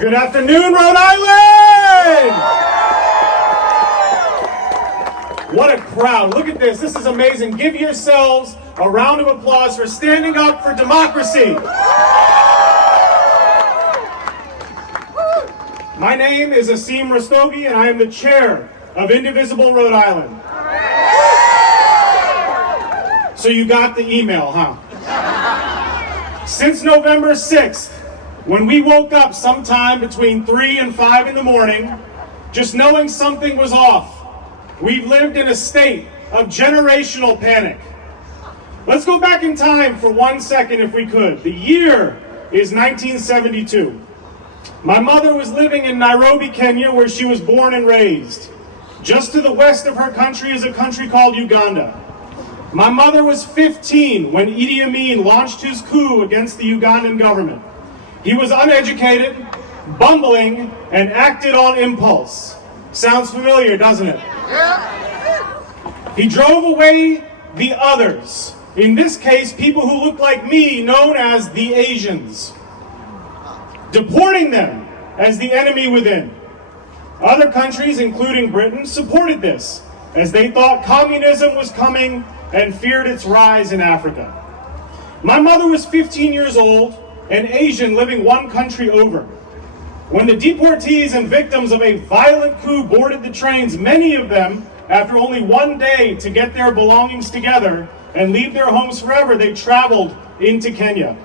Good afternoon, Rhode Island! What a crowd. Look at this. This is amazing. Give yourselves a round of applause for standing up for democracy. My name is Asim Rastogi, and I am the chair of Indivisible Rhode Island. So you got the email, huh? Since November 6th, when we woke up sometime between 3 and 5 in the morning, just knowing something was off, we've lived in a state of generational panic. Let's go back in time for 1 second if we could. The year is 1972. My mother was living in Nairobi, Kenya, where she was born and raised. Just to the west of her country is a country called Uganda. My mother was 15 when Idi Amin launched his coup against the Ugandan government. He was uneducated, bumbling, and acted on impulse. Sounds familiar, doesn't it? He drove away the others. In this case, people who looked like me, known as the Asians, deporting them as the enemy within. Other countries, including Britain, supported this, as they thought communism was coming and feared its rise in Africa. My mother was 15 years old, an Asian living one country over. When the deportees and victims of a violent coup boarded the trains, many of them, after only 1 day to get their belongings together and leave their homes forever, they traveled into Kenya.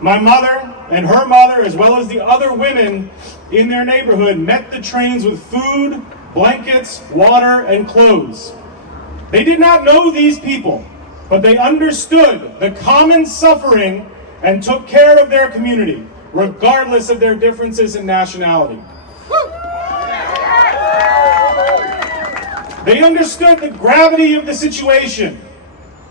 My mother and her mother, as well as the other women in their neighborhood, met the trains with food, blankets, water, and clothes. They did not know these people, but they understood the common suffering and took care of their community, regardless of their differences in nationality. They understood the gravity of the situation.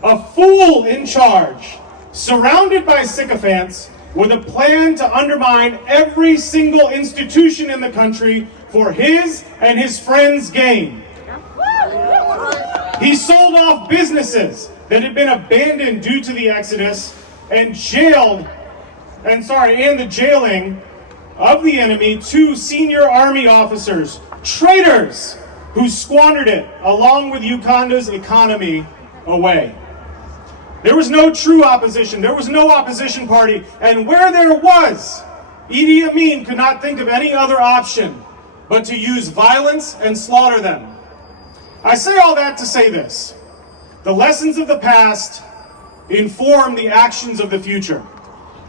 A fool in charge, surrounded by sycophants, with a plan to undermine every single institution in the country for his and his friends' gain. He sold off businesses that had been abandoned due to the exodus and the jailing of the enemy, 2 senior army officers, traitors, who squandered it along with Uganda's economy away. There was no true opposition. There was no opposition party. And where there was, Idi Amin could not think of any other option but to use violence and slaughter them. I say all that to say this. The lessons of the past inform the actions of the future.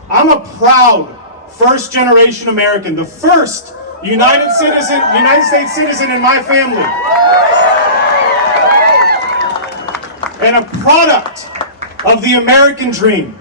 I'm a proud first-generation American, the first United States citizen in my family, and a product of the American dream.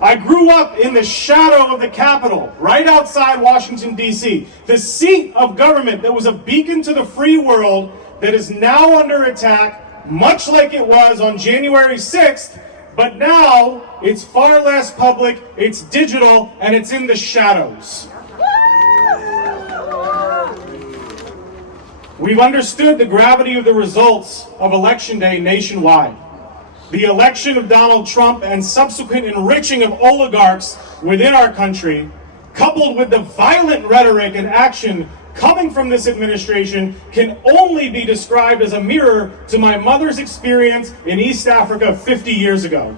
I grew up in the shadow of the Capitol, right outside Washington, D.C., the seat of government that was a beacon to the free world that is now under attack, much like it was on January 6th, but now it's far less public, it's digital, and it's in the shadows. We've understood the gravity of the results of Election Day nationwide. The election of Donald Trump and subsequent enriching of oligarchs within our country, coupled with the violent rhetoric and action coming from this administration, can only be described as a mirror to my mother's experience in East Africa 50 years ago.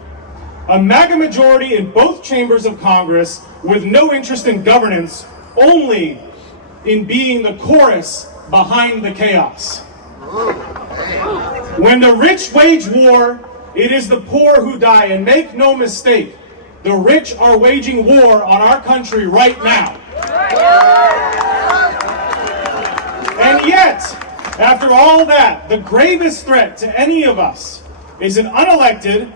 A MAGA majority in both chambers of Congress with no interest in governance, only in being the chorus behind the chaos. When the rich wage war, it is the poor who die, and make no mistake, the rich are waging war on our country right now. And yet, after all that, the gravest threat to any of us is an unelected,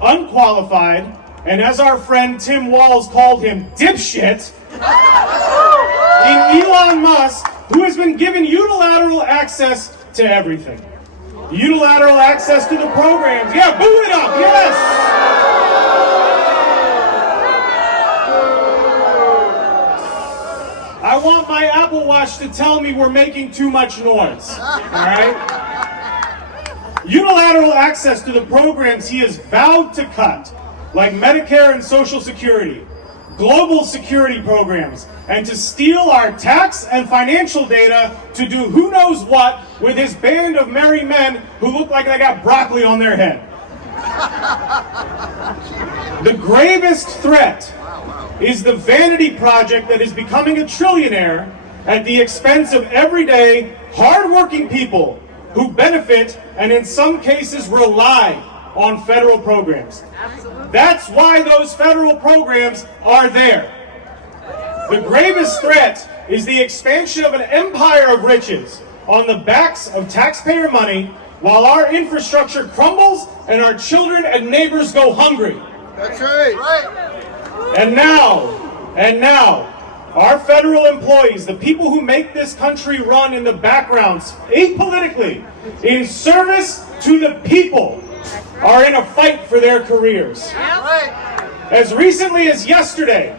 unqualified, and as our friend Tim Walz called him, dipshit, in Elon Musk, who has been given unilateral access to everything. Unilateral access to the programs. Yeah, boo it up, yes! I want my Apple Watch to tell me we're making too much noise, all right? Unilateral access to the programs he has vowed to cut, like Medicare and Social Security, global security programs, and to steal our tax and financial data to do who knows what with his band of merry men who look like they got broccoli on their head. The gravest threat is the vanity project that is becoming a trillionaire at the expense of everyday, hardworking people who benefit and in some cases rely on federal programs. That's why those federal programs are there. The gravest threat is the expansion of an empire of riches on the backs of taxpayer money while our infrastructure crumbles and our children and neighbors go hungry. That's right. And now, our federal employees, the people who make this country run in the backgrounds, apolitically, in service to the people, are in a fight for their careers. As recently as yesterday,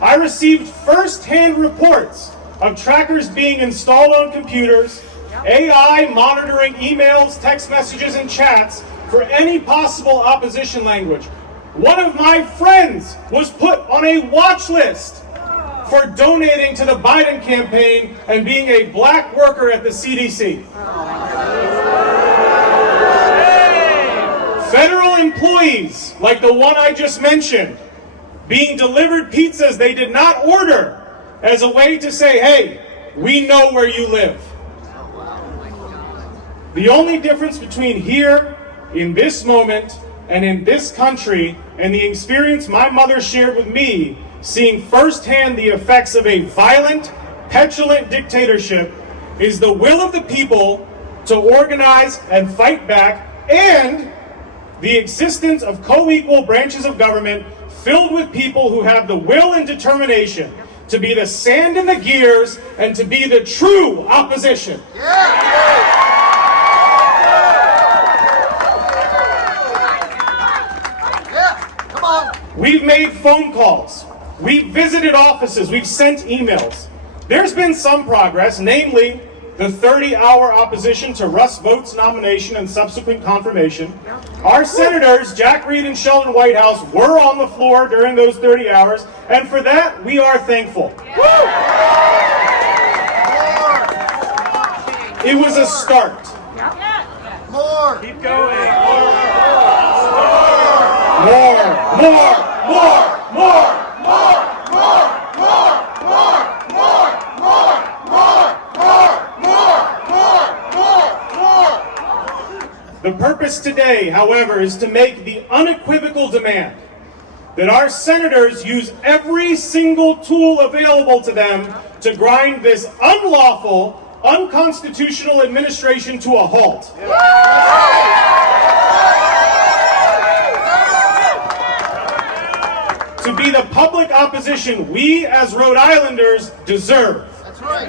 I received first-hand reports of trackers being installed on computers, AI monitoring emails, text messages, and chats for any possible opposition language. One of my friends was put on a watch list for donating to the Biden campaign and being a black worker at the CDC. Federal employees, like the one I just mentioned, being delivered pizzas they did not order as a way to say, hey, we know where you live. The only difference between here, in this moment, and in this country, and the experience my mother shared with me, seeing firsthand the effects of a violent, petulant dictatorship, is the will of the people to organize and fight back, and the existence of co-equal branches of government filled with people who have the will and determination to be the sand in the gears and to be the true opposition. Come on. We've made phone calls. We've visited offices. We've sent emails. There's been some progress, namely the 30-hour opposition to Russ Vought's nomination and subsequent confirmation. Our senators, Jack Reed and Sheldon Whitehouse, were on the floor during those 30 hours, and for that, we are thankful. It was a start. More. Keep going. The purpose today, however, is to make the unequivocal demand that our senators use every single tool available to them to grind this unlawful, unconstitutional administration to a halt. To be the public opposition we as Rhode Islanders deserve. That's right.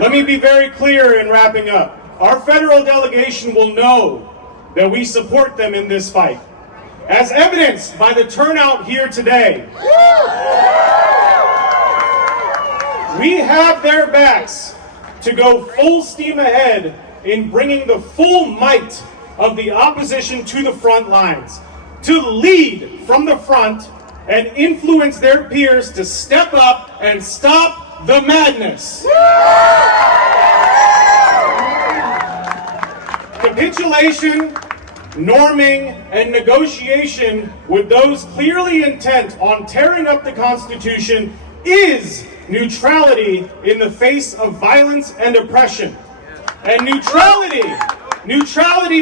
Let me be very clear in wrapping up. Our federal delegation will know that we support them in this fight, as evidenced by the turnout here today. We have their backs to go full steam ahead in bringing the full might of the opposition to the front lines, to lead from the front and influence their peers to step up and stop the madness. Capitulation, norming, and negotiation with those clearly intent on tearing up the Constitution is neutrality in the face of violence and oppression. And neutrality,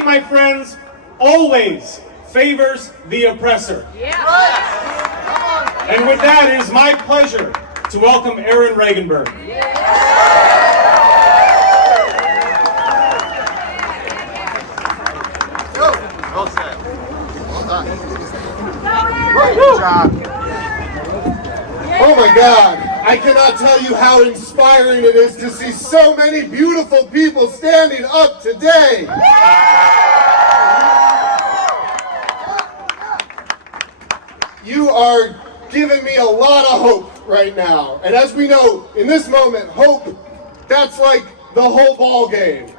my friends, always favors the oppressor. And with that, it is my pleasure to welcome Aaron Regenberg. Well said. Well done. Good job. Oh my God, I cannot tell you how inspiring it is to see so many beautiful people standing up today. You are giving me a lot of hope right now. And as we know, in this moment, hope, that's like the whole ball game.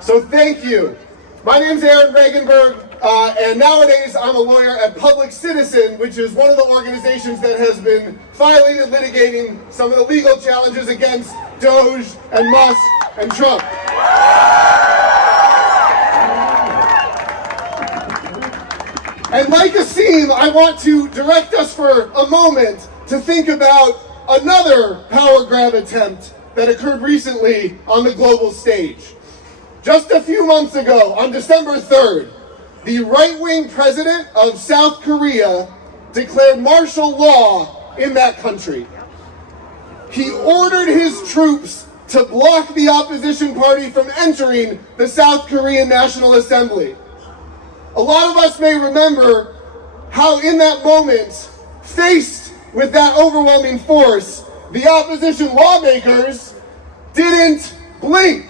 So thank you. My name's Aaron Regenberg. and nowadays I'm a lawyer at Public Citizen, which is one of the organizations that has been filing and litigating some of the legal challenges against Doge and Musk and Trump. And like Asim, I want to direct us for a moment to think about another power grab attempt that occurred recently on the global stage. Just a few months ago, on December 3rd, the right-wing president of South Korea declared martial law in that country. He ordered his troops to block the opposition party from entering the South Korean National Assembly. A lot of us may remember how in that moment, faced with that overwhelming force, the opposition lawmakers didn't blink.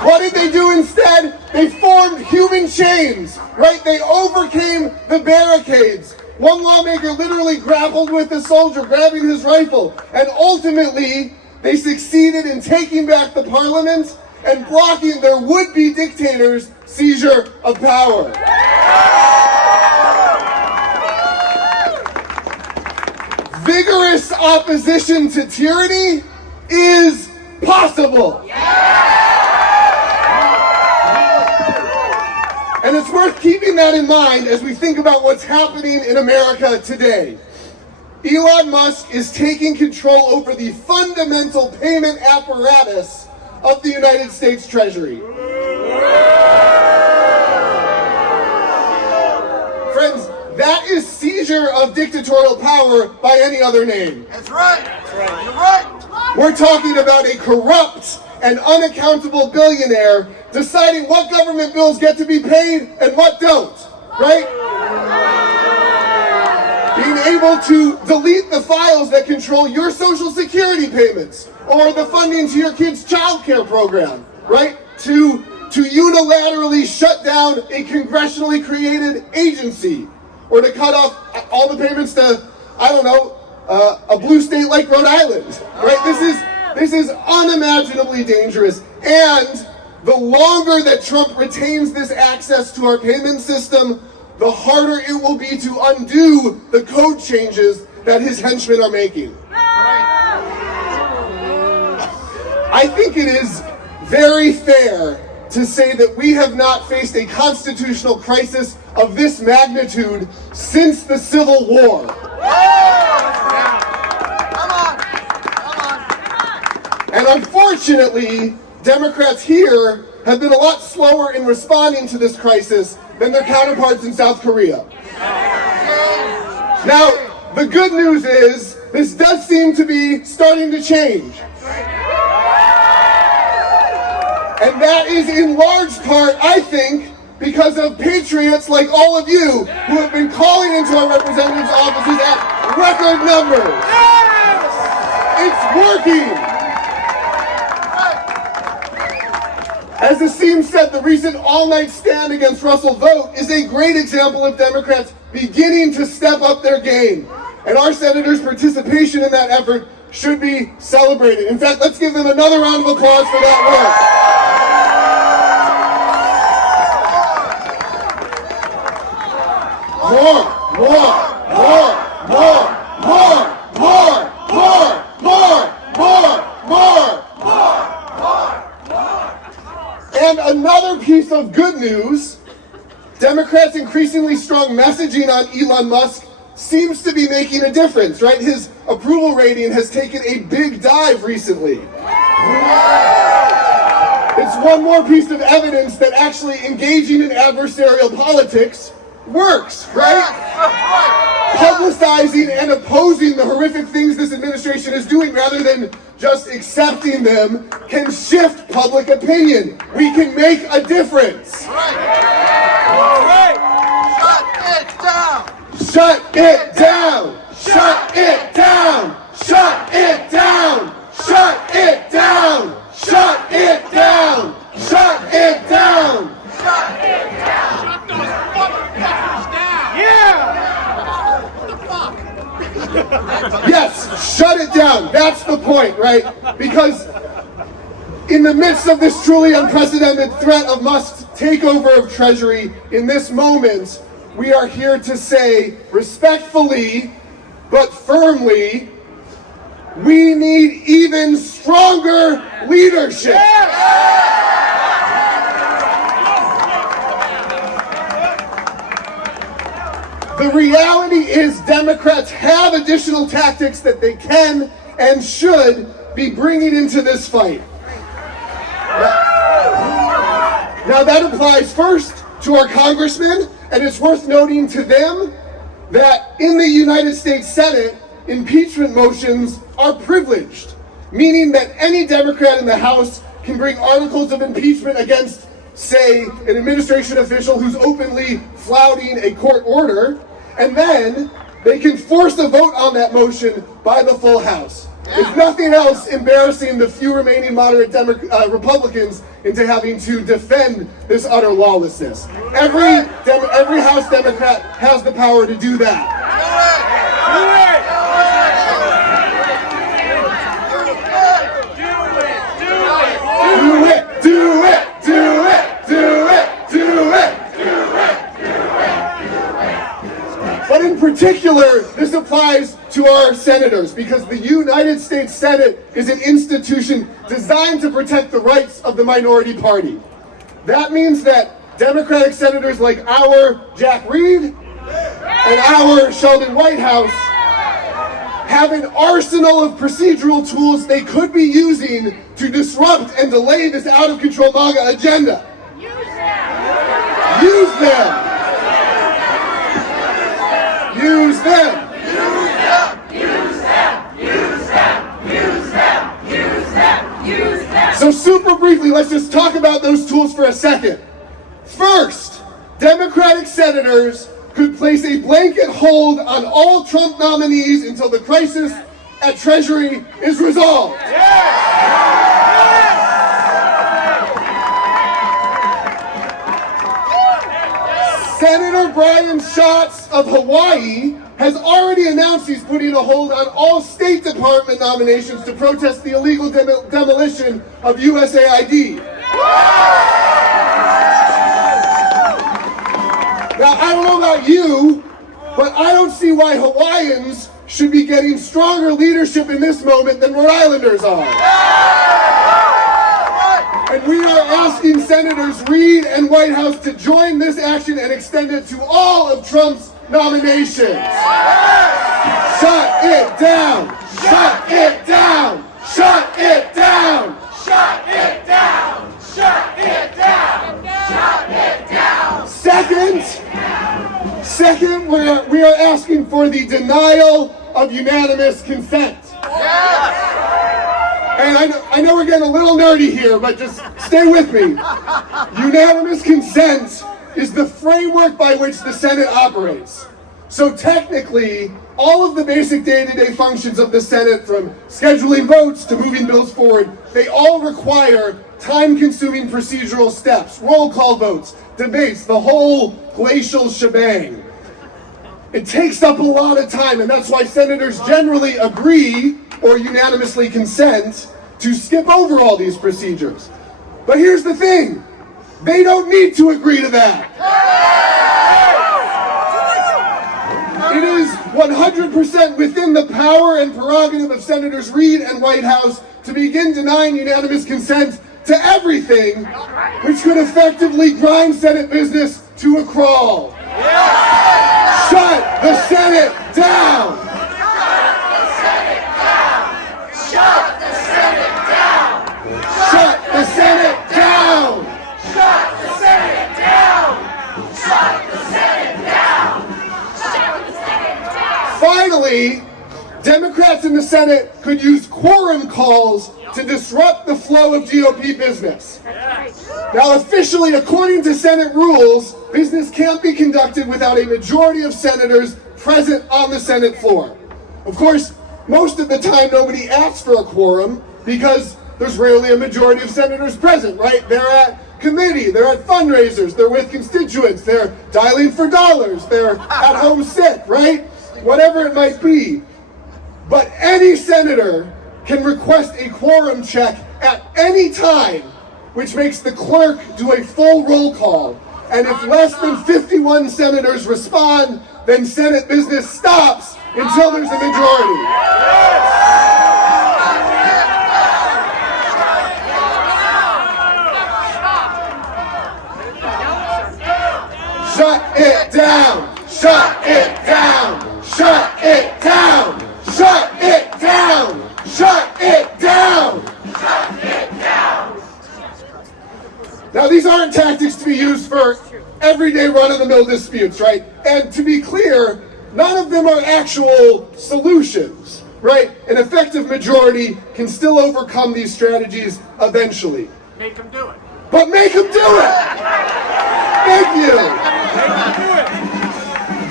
What did they do instead? They formed human chains, right? They overcame the barricades. One lawmaker literally grappled with a soldier, grabbing his rifle, and ultimately they succeeded in taking back the parliament and blocking their would-be dictators' seizure of power. Vigorous opposition to tyranny is possible. And it's worth keeping that in mind as we think about what's happening in America today. Elon Musk is taking control over the fundamental payment apparatus of the United States Treasury. Friends, that is seizure of dictatorial power by any other name. That's right. That's right. You're right. We're talking about a corrupt and unaccountable billionaire deciding what government bills get to be paid and what don't, right? Being able to delete the files that control your Social Security payments or the funding to your kid's child care program, right? To unilaterally shut down a congressionally created agency or to cut off all the payments to, I don't know, a blue state like Rhode Island, right? This is unimaginably dangerous. And the longer that Trump retains this access to our payment system, the harder it will be to undo the code changes that his henchmen are making. I think it is very fair to say that we have not faced a constitutional crisis of this magnitude since the Civil War. And unfortunately, Democrats here have been a lot slower in responding to this crisis than their counterparts in South Korea. Now, the good news is, this does seem to be starting to change. And that is in large part, I think, because of patriots like all of you who have been calling into our representatives' offices at record numbers. It's working. As Asim said, the recent all-night stand against Russell vote is a great example of Democrats beginning to step up their game. And our senators' participation in that effort should be celebrated. In fact, let's give them another round of applause for that work. And another piece of good news, Democrats' increasingly strong messaging on Elon Musk seems to be making a difference, right? His approval rating has taken a big dive recently. It's one more piece of evidence that actually engaging in adversarial politics works, right? Publicizing and opposing the horrific things this administration is doing rather than just accepting them can shift public opinion. We can make a difference. Shut it down! Shut it down! Shut it down! Shut it down! Shut it down! Shut it down! Shut it down! Shut those motherfuckers down! Yeah! What the fuck? Yes, shut it down. That's the point, right? Because In the midst of this truly unprecedented threat of Musk's takeover of Treasury, in this moment, we are here to say respectfully but firmly, we need even stronger leadership. The reality is Democrats have additional tactics that they can and should be bringing into this fight. Now that applies first to our congressmen, and it's worth noting to them that in the United States Senate, impeachment motions are privileged, meaning that any Democrat in the House can bring articles of impeachment against, say, an administration official who's openly flouting a court order, and then they can force a vote on that motion by the full House. If nothing else, embarrassing the few remaining moderate Republicans into having to defend this utter lawlessness. Every House Democrat has the power to do that. Do it! Do it! Do it! Do it! Do it! But in particular, this applies to our senators, because the United States Senate is an institution designed to protect the rights of the minority party. That means that Democratic senators like our Jack Reed and our Sheldon Whitehouse have an arsenal of procedural tools they could be using to disrupt and delay this out-of-control MAGA agenda. Use them! Use them! So super briefly, let's just talk about those tools for a second. First, Democratic senators could place a blanket hold on all Trump nominees until the crisis at Treasury is resolved. Senator Brian Schatz of Hawaii has already announced he's putting a hold on all State Department nominations to protest the illegal demolition of USAID. Now, I don't know about you, but I don't see why Hawaiians should be getting stronger leadership in this moment than Rhode Islanders are. And we are asking Senators Reed and Whitehouse to join this action and extend it to all of Trump's nominations. Shut it down! Shut it down! Shut it down! Shut it down! Shut it down! Shut it down! Second, we are asking for the denial of unanimous consent. And I know we're getting a little nerdy here, but just stay with me. Unanimous consent is the framework by which the Senate operates. So technically, all of the basic day-to-day functions of the Senate, from scheduling votes to moving bills forward, they all require time-consuming procedural steps, roll call votes, debates, the whole glacial shebang. It takes up a lot of time, and that's why senators generally agree or unanimously consent to skip over all these procedures. But here's the thing, they don't need to agree to that. It is 100% within the power and prerogative of Senators Reed and Whitehouse to begin denying unanimous consent to everything which could effectively grind Senate business to a crawl. Shut the Senate down! Shut the Senate down! Shut the Senate down! Shut the Senate down! Shut the Senate down! Shut the Senate down! Finally, Democrats in the Senate could use quorum calls to disrupt the flow of GOP business. Now, officially, according to Senate rules, business can't be conducted without a majority of senators present on the Senate floor. Of course, most of the time nobody asks for a quorum because there's rarely a majority of senators present, right? They're at committee, they're at fundraisers, they're with constituents, they're dialing for dollars, they're at home sick, right? Whatever it might be. But any senator can request a quorum check at any time, which makes the clerk do a full roll call. And if less than 51 senators respond, then Senate business stops until there's a majority. Shut it down! Shut it down! Shut it down! Shut it down! Shut it down! Shut it down! Now, these aren't tactics to be used for everyday run-of-the-mill disputes, right? And to be clear, none of them are actual solutions, right? An effective majority can still overcome these strategies eventually. Make them do it. But make them do it! Thank you!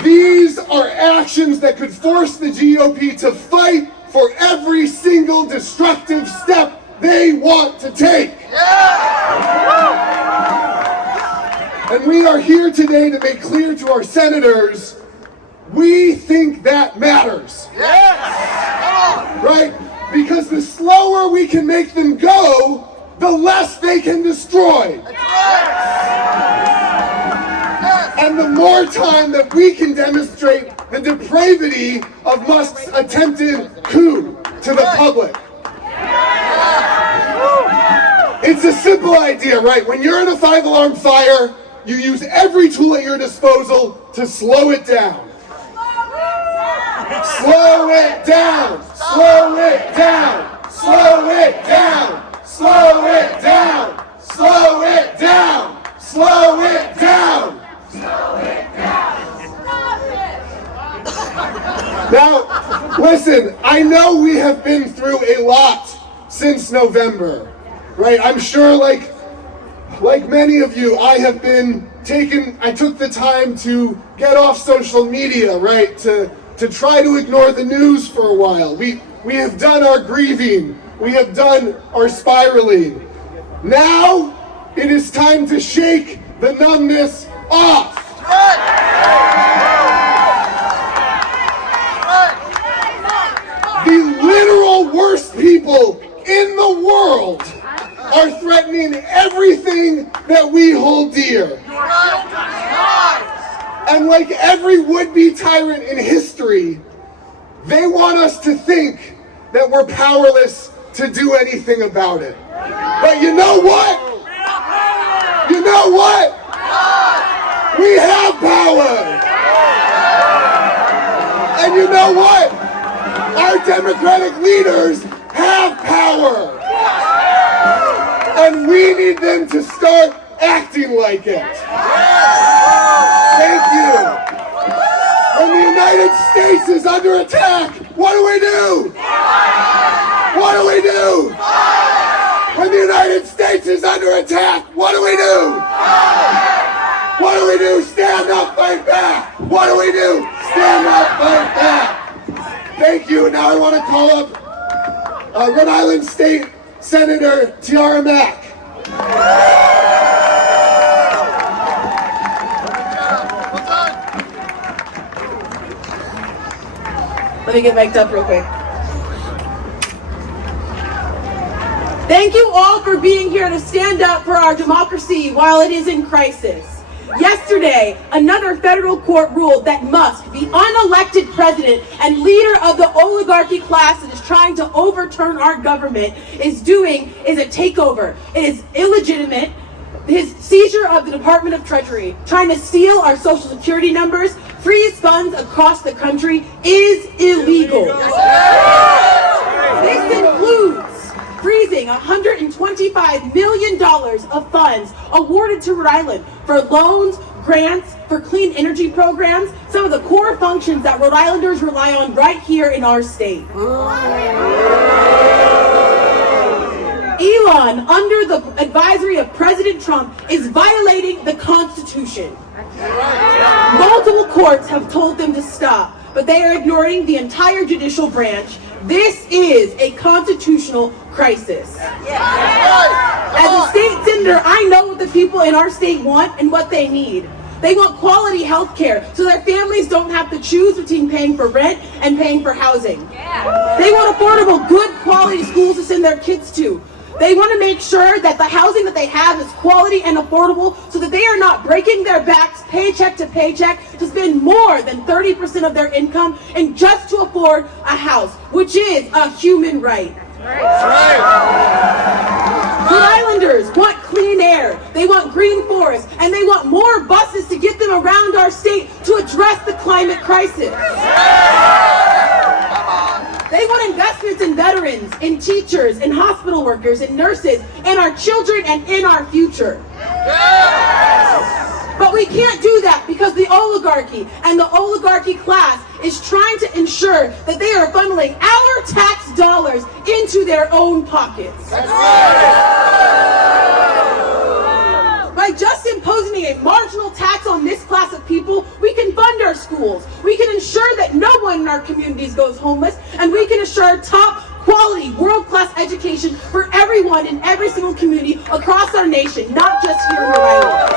These are actions that could force the GOP to fight for every single destructive step they want to take. And we are here today to make clear to our senators, we think that matters. Right? Because the slower we can make them go, the less they can destroy. And the more time that we can demonstrate the depravity of Musk's attempted coup to the public. It's a simple idea, right? When you're in a 5-alarm fire, you use every tool at your disposal to slow it down. Slow it down! Slow it down! Slow it down! Slow it down! Slow it down! Slow it down! Slow it down! Now, listen, I know we have been through a lot since November, right? I'm sure like many of you, I took the time to get off social media, right? To try to ignore the news for a while. We have done our grieving. We have done our spiraling. Now, it is time to shake the numbness off. The literal worst people in the world are threatening everything that we hold dear. And like every would-be tyrant in history, they want us to think that we're powerless to do anything about it. But you know what? You know what? We have power! And you know what? Our democratic leaders have power! And we need them to start acting like it. Thank you. When the United States is under attack, what do we do? What do we do? When the United States is under attack, what do we do? What do we do? Stand up, fight back. What do we do? Stand up, fight back. Thank you. Now I want to call up Rhode Island State Senator Tiara Mack. Let me get mic'd up real quick. Thank you all for being here to stand up for our democracy while it is in crisis. Yesterday, another federal court ruled that Musk, the unelected president and leader of the oligarchy class that is trying to overturn our government, is a takeover. It is illegitimate. His seizure of the Department of Treasury, trying to steal our social security numbers, freeze funds across the country, is illegal. This includes freezing $125 million of funds awarded to Rhode Island for loans, grants, for clean energy programs, some of the core functions that Rhode Islanders rely on right here in our state. Elon, under the advisory of President Trump, is violating the Constitution. Multiple courts have told them to stop, but they are ignoring the entire judicial branch. This is a constitutional crisis. As a state senator, I know what the people in our state want and what they need. They want quality health care so their families don't have to choose between paying for rent and paying for housing. They want affordable, good quality schools to send their kids to. They want to make sure that the housing that they have is quality and affordable so that they are not breaking their backs paycheck to paycheck to spend more than 30% of their income and just to afford a house, which is a human right. Rhode Islanders want clean air, they want green forests, and they want more buses to get them around our state to address the climate crisis. They want investments in veterans, in teachers, in hospital workers, in nurses, in our children, and in our future. But we can't do that because the oligarchy and the oligarchy class is trying to ensure that they are funneling our tax dollars into their own pockets. By just imposing a marginal tax on this class of people, we can fund our schools, we can ensure that no one in our communities goes homeless, and we can assure top quality, world-class education for everyone in every single community across our nation, not just here in Rhode Island.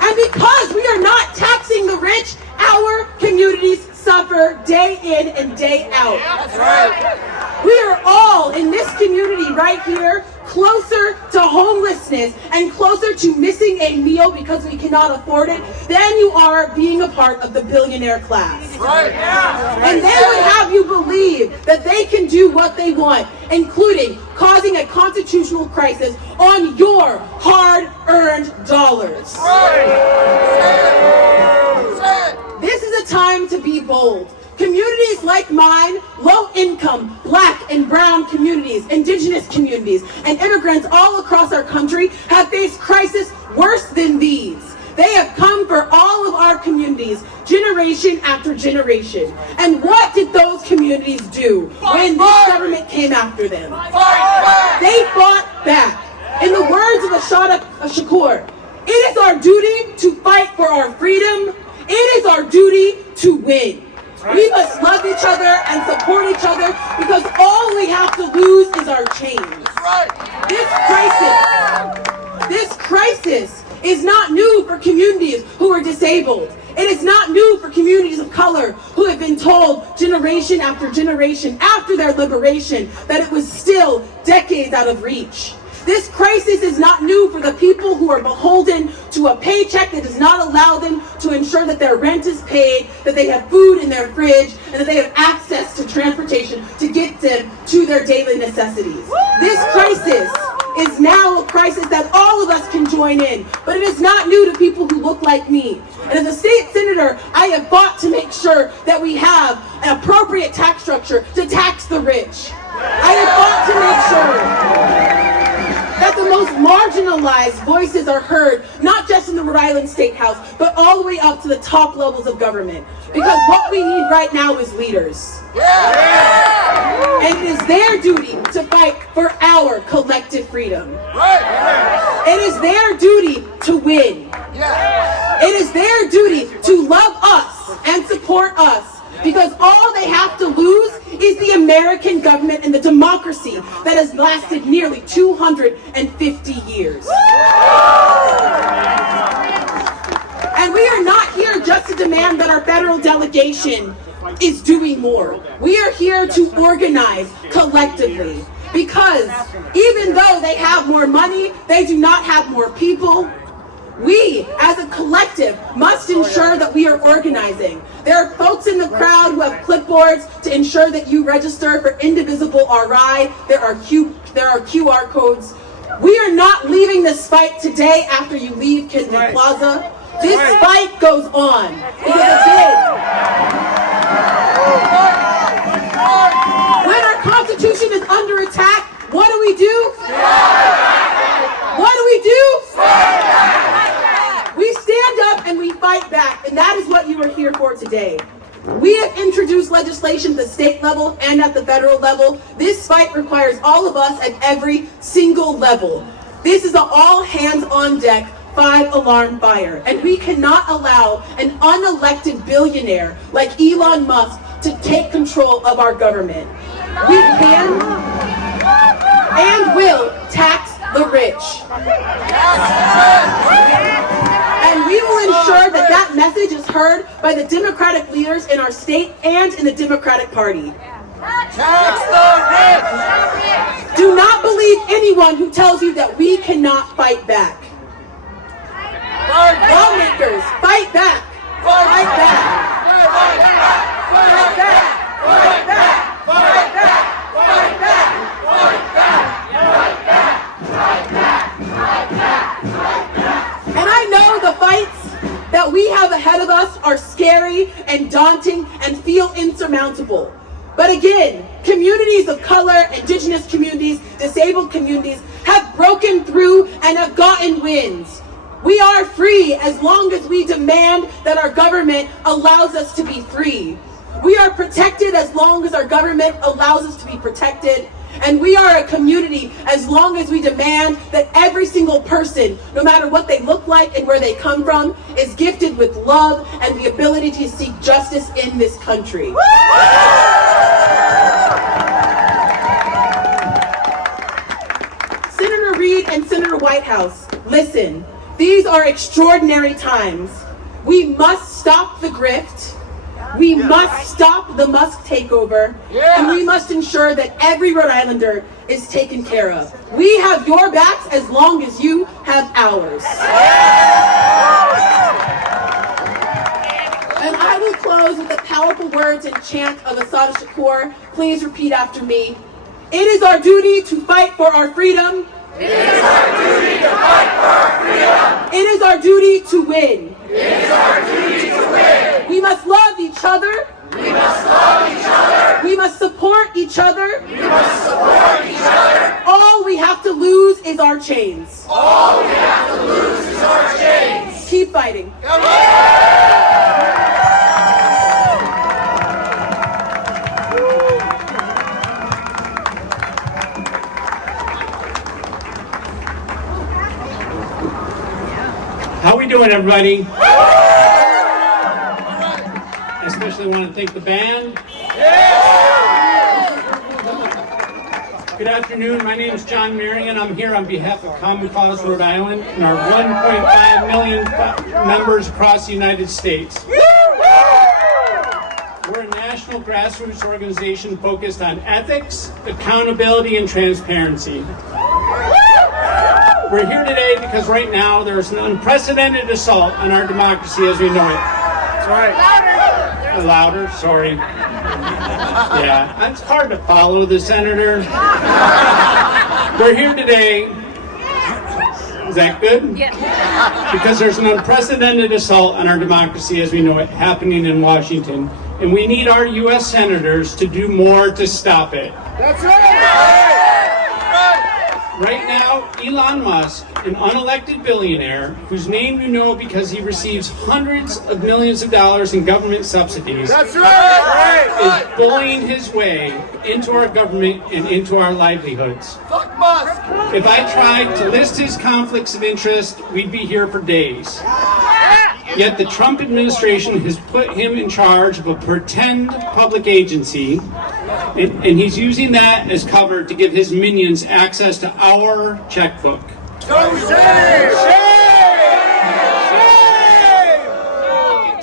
And because we are not taxing the rich, our communities suffer day in and day out. That's right. We are all in this community right here closer to homelessness and closer to missing a meal because we cannot afford it than you are being a part of the billionaire class. Right. And they would have you believe that they can do what they want, including causing a constitutional crisis on your hard-earned dollars. This is a time to be bold. Communities like mine, low-income, black and brown communities, indigenous communities, and immigrants all across our country have faced crises worse than these. They have come for all of our communities, generation after generation. And what did those communities do when this government came after them? They fought back. In the words of Ashada Shakur, it is our duty to fight for our freedom. It is our duty to win. We must love each other and support each other because all we have to lose is our change. This crisis is not new for communities who are disabled. It is not new for communities of color who have been told generation after generation after their liberation that it was still decades out of reach. This crisis is not new for the people who are beholden to a paycheck that does not allow them to ensure that their rent is paid, that they have food in their fridge, and that they have access to transportation to get them to their daily necessities. This crisis is now a crisis that all of us can join in, but it is not new to people who look like me. And as a state senator, I have fought to make sure that we have an appropriate tax structure to tax the rich. I have fought to make sure that the most marginalized voices are heard, not just in the Rhode Island State House, but all the way up to the top levels of government. Because what we need right now is leaders. And it is their duty to fight for our collective freedom. It is their duty to win. It is their duty to love us and support us. Because all they have to lose is the American government and the democracy that has lasted nearly 250 years. And we are not here just to demand that our federal delegation is doing more. We are here to organize collectively. Because even though they have more money, they do not have more people. We, as a collective, must ensure that we are organizing. There are folks in the crowd who have clipboards to ensure that you register for Indivisible RI. There are QR codes. We are not leaving this fight today after you leave Kennedy Plaza. This fight goes on. Because again, when our Constitution is under attack, what do we do? What do we do? We stand up and we fight back, and that is what you are here for today. We have introduced legislation at the state level and at the federal level. This fight requires all of us at every single level. This is an all-hands-on-deck 5-alarm fire, and we cannot allow an unelected billionaire like Elon Musk to take control of our government. We can and will tax the rich. And we will ensure that that message is heard by the Democratic leaders in our state and in the Democratic Party. Tax the rich. Do not believe anyone who tells you that we cannot fight back. Lawmakers, fight back. Fight back. Fight back. Fight back. Fight back. Fight back. Fight back. Fight back. And I know the fights that we have ahead of us are scary and daunting and feel insurmountable. But again, communities of color, indigenous communities, disabled communities have broken through and have gotten wins. We are free as long as we demand that our government allows us to be free. We are protected as long as our government allows us to be protected. And we are a community as long as we demand that every single person, no matter what they look like and where they come from, is gifted with love and the ability to seek justice in this country. Senator Reed and Senator Whitehouse, listen, these are extraordinary times. We must stop the grift. We must stop the Musk takeover, and we must ensure that every Rhode Islander is taken care of. We have your backs as long as you have ours. And I will close with the powerful words and chant of Assata Shakur. Please repeat after me. It is our duty to fight for our freedom. It is our duty to fight for our freedom. It is our duty to win. It is our duty to win. We must love each other. We must love each other. We must support each other. We must support each other. All we have to lose is our chains. All we have to lose is our chains. Keep fighting. How we doing, everybody? I especially want to thank the band. Good afternoon. My name is John Marion. I'm here on behalf of Common Cause Rhode Island and our 1.5 million members across the United States. We're a national grassroots organization focused on ethics, accountability, and transparency. We're here today because right now there's an unprecedented assault on our democracy as we know it. That's right. Louder, sorry. Yeah, it's hard to follow the senator. We're here today. Is that good? Yeah. Because there's an unprecedented assault on our democracy as we know it happening in Washington. And we need our U.S. senators to do more to stop it. That's right. Right now, Elon Musk, an unelected billionaire, whose name you know because he receives hundreds of millions of dollars in government subsidies, That's right. is bullying his way into our government and into our livelihoods. Fuck Musk. If I tried to list his conflicts of interest, we'd be here for days. Yet the Trump administration has put him in charge of a pretend public agency, and he's using that as cover to give his minions access to our checkbook.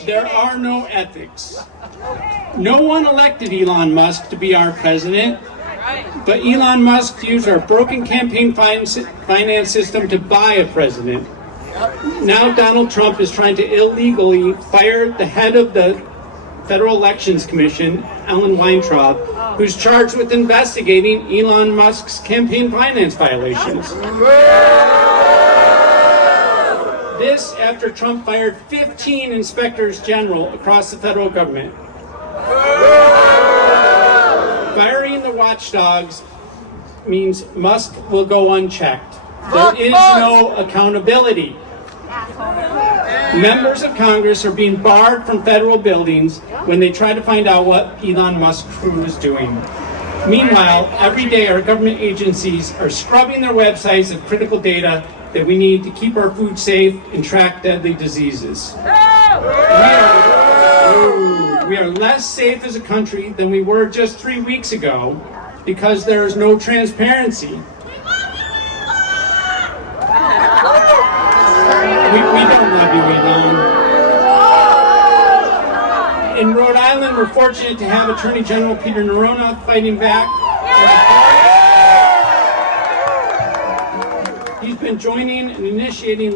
There are no ethics. No one elected Elon Musk to be our president, but Elon Musk used our broken campaign finance system to buy a president. Now Donald Trump is trying to illegally fire the head of the Federal Elections Commission, Ellen Weintraub, who's charged with investigating Elon Musk's campaign finance violations. This after Trump fired 15 inspectors general across the federal government. Firing the watchdogs means Musk will go unchecked. There is no accountability. Members of Congress are being barred from federal buildings when they try to find out what Elon Musk's crew is doing. Meanwhile, every day our government agencies are scrubbing their websites of critical data that we need to keep our food safe and track deadly diseases. We are less safe as a country than we were just 3 weeks ago because there is no transparency. We don't love you, Elon. In Rhode Island, we're fortunate to have Attorney General Peter Nerona fighting back. He's been joining and initiating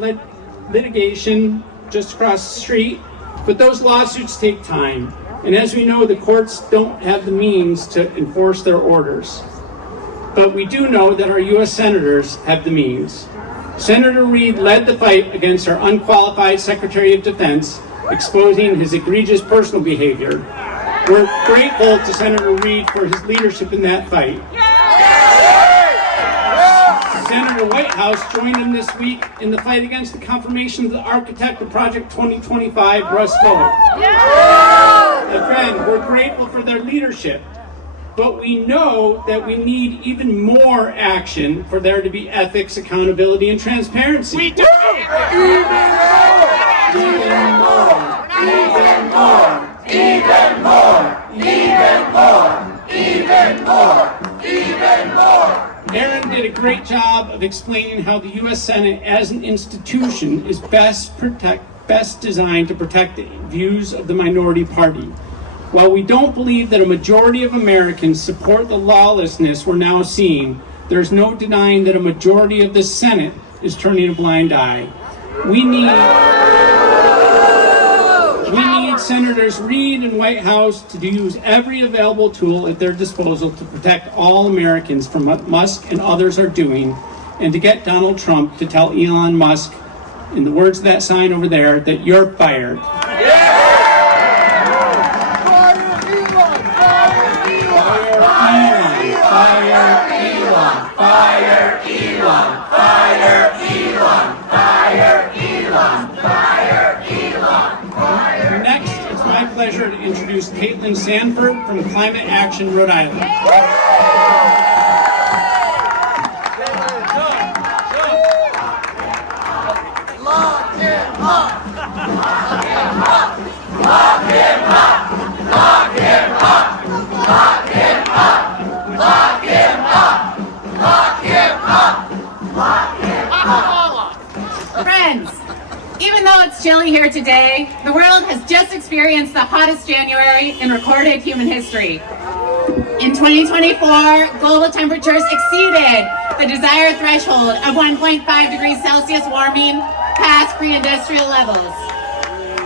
litigation just across the street, but those lawsuits take time. And as we know, the courts don't have the means to enforce their orders. But we do know that our U.S. Senators have the means. Senator Reed led the fight against our unqualified Secretary of Defense, exposing his egregious personal behavior. We're grateful to Senator Reed for his leadership in that fight. Senator Whitehouse joined him this week in the fight against the confirmation of the architect of Project 2025, Russ Vogt. Again, we're grateful for their leadership, but we know that we need even more action for there to be ethics, accountability, and transparency. We do! Even more! Even more! Even more! Even more! Even more! Even more! Aaron did a great job of explaining how the U.S. Senate as an institution is best designed to protect the views of the minority party. While we don't believe that a majority of Americans support the lawlessness we're now seeing, there's no denying that a majority of the Senate is turning a blind eye. We need Senators Reed and Whitehouse to use every available tool at their disposal to protect all Americans from what Musk and others are doing, and to get Donald Trump to tell Elon Musk, in the words of that sign over there, that you're fired. Next, it's my pleasure to introduce Caitlin Sanford from Climate Action Rhode Island. Lock him up! Lock him up! Lock him up! Lock him up! Lock him up! Lock him up! Lock him up! Lock him up! Friends, even though it's chilly here today, the world has just experienced the hottest January in recorded human history. In 2024, global temperatures exceeded the desired threshold of 1.5 degrees Celsius warming past pre-industrial levels.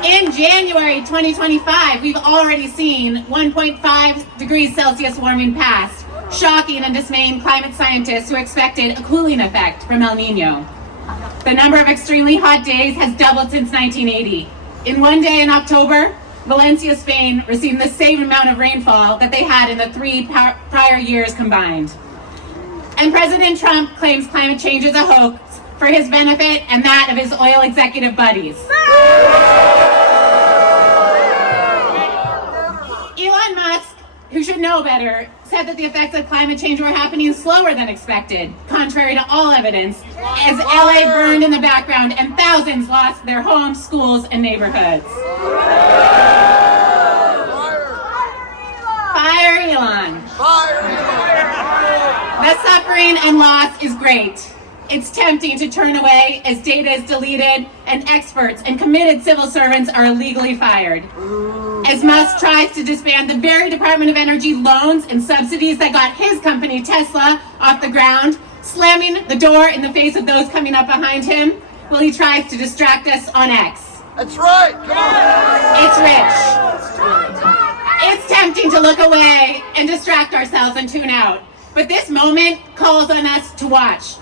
In January 2025, we've already seen 1.5 degrees Celsius warming past, shocking and dismaying climate scientists who expected a cooling effect from El Nino. The number of extremely hot days has doubled since 1980. In one day in October, Valencia, Spain received the same amount of rainfall that they had in the three prior years combined. And President Trump claims climate change is a hoax for his benefit and that of his oil executive buddies. Elon Musk, who should know better, said that the effects of climate change were happening slower than expected, contrary to all evidence, as LA burned in the background and thousands lost their homes, schools, and neighborhoods. Fire Elon! Fire Elon! The suffering and loss is great. It's tempting to turn away as data is deleted and experts and committed civil servants are illegally fired. As Musk tries to disband the very Department of Energy loans and subsidies that got his company, Tesla, off the ground, slamming the door in the face of those coming up behind him, while he tries to distract us on X. That's right! Come on! It's rich. It's tempting to look away and distract ourselves and tune out. But this moment calls on us to watch.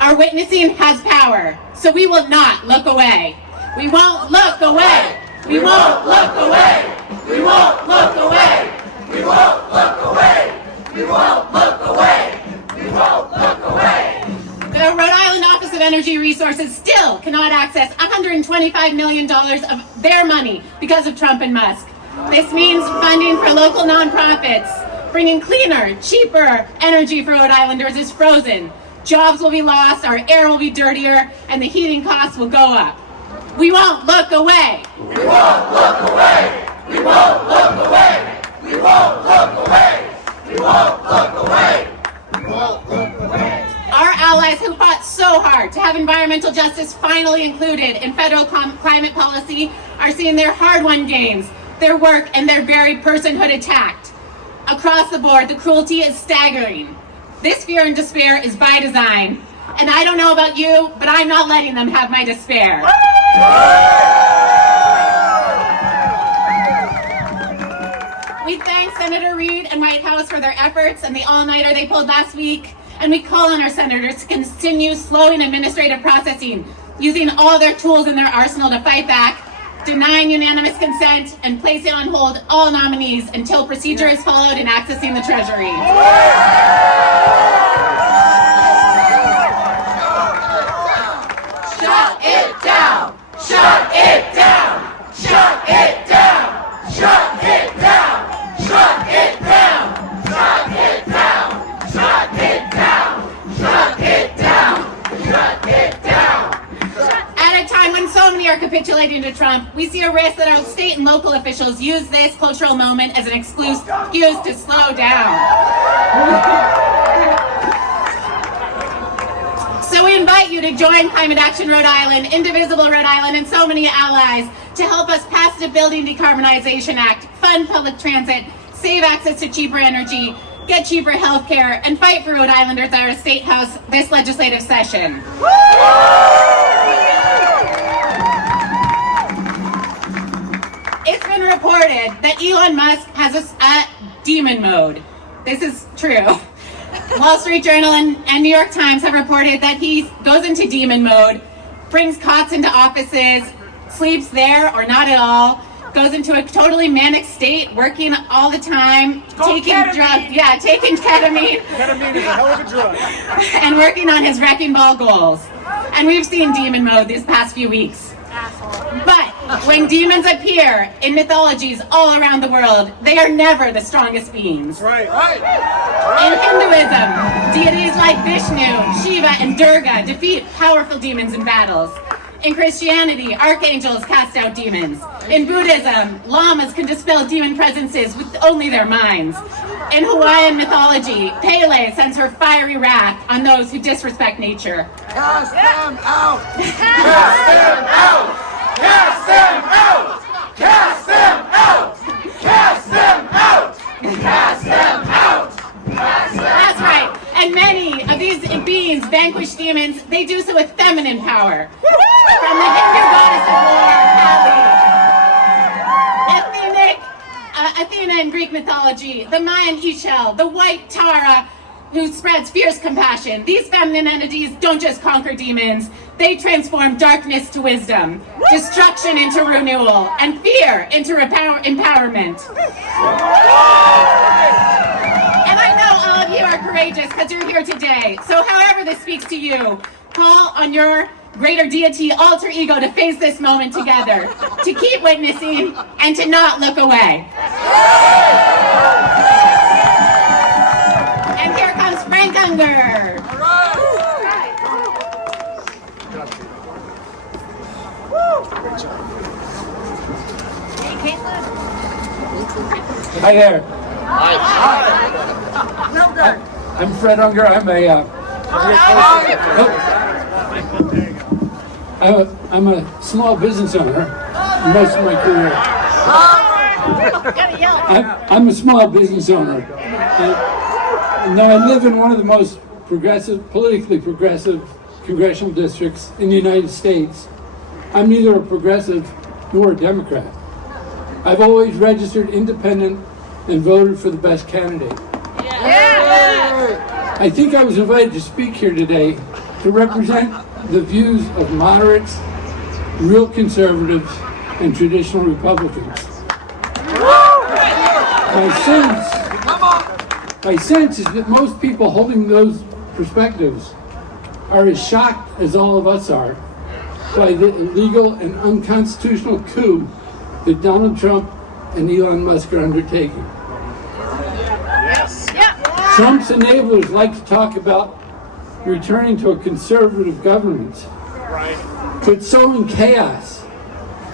Our witnessing has power, so we will not look away. We won't look away. We won't look away. We won't look away! We won't look away! We won't look away! We won't look away! The Rhode Island Office of Energy Resources still cannot access $125 million of their money because of Trump and Musk. This means funding for local nonprofits, bringing cleaner, cheaper energy for Rhode Islanders is frozen. Jobs will be lost, our air will be dirtier, and the heating costs will go up. We won't look away. We won't look away. We won't look away. We won't look away. We won't look away. We won't look away. Our allies who fought so hard to have environmental justice finally included in federal climate policy are seeing their hard-won gains their work, and their very personhood attacked. Across the board, the cruelty is staggering. This fear and despair is by design. And I don't know about you, but I'm not letting them have my despair. We thank Senator Reed and Whitehouse for their efforts and the all-nighter they pulled last week. And we call on our senators to continue slowing administrative processing, using all their tools in their arsenal to fight back, denying unanimous consent, and placing on hold all nominees until procedure is followed in accessing the Treasury. Shut it down! Shut it down! Shut it down! Shut it down! Shut it down! Shut it down! Shut it down! Shut it down! Shut it down! At a time when so many are capitulating to Trump, we see a risk that our state and local officials use this cultural moment as an excuse to slow down. So we invite you to join Climate Action Rhode Island, Indivisible Rhode Island, and so many allies to help us pass the Building Decarbonization Act, fund public transit, save access to cheaper energy, get cheaper health care, and fight for Rhode Islanders at our State House this legislative session. It's been reported that Elon Musk has us at demon mode. This is true. Wall Street Journal and New York Times have reported that he goes into demon mode, brings cots into offices, sleeps there or not at all, goes into a totally manic state, working all the time, taking drugs, taking ketamine. Ketamine is a hell of a drug. And working on his wrecking ball goals. And we've seen demon mode these past few weeks. But when demons appear in mythologies all around the world, they are never the strongest beings. Right. In Hinduism, deities like Vishnu, Shiva, and Durga defeat powerful demons in battles. In Christianity, archangels cast out demons. In Buddhism, lamas can dispel demon presences with only their minds. In Hawaiian mythology, Pele sends her fiery wrath on those who disrespect nature. Cast them out! Cast them out! Cast them out! Cast them out! Cast them out! Cast them out! That's right. And many of these beings vanquish demons. They do so with feminine power. From the Hindu goddess of war, Kali. Athena in Greek mythology, the Mayan Ixchel, the white Tara, who spreads fierce compassion. These feminine entities don't just conquer demons, they transform darkness to wisdom, destruction into renewal, and fear into empowerment. And I know all of you are courageous because you're here today. So however this speaks to you, call on your greater deity alter ego to face this moment together, to keep witnessing, and to not look away. And here comes Frank Unger. Hi there. I'm Fred Unger. I'm a small business owner most of my career. I'm a small business owner. And now I live in one of the most politically progressive congressional districts in the United States. I'm neither a progressive nor a Democrat. I've always registered independent and voted for the best candidate. I think I was invited to speak here today to represent the views of moderates, real conservatives, and traditional Republicans. My sense is that most people holding those perspectives are as shocked as all of us are by the illegal and unconstitutional coup that Donald Trump and Elon Musk are undertaking. Trump's enablers like to talk about returning to a conservative government. But sowing chaos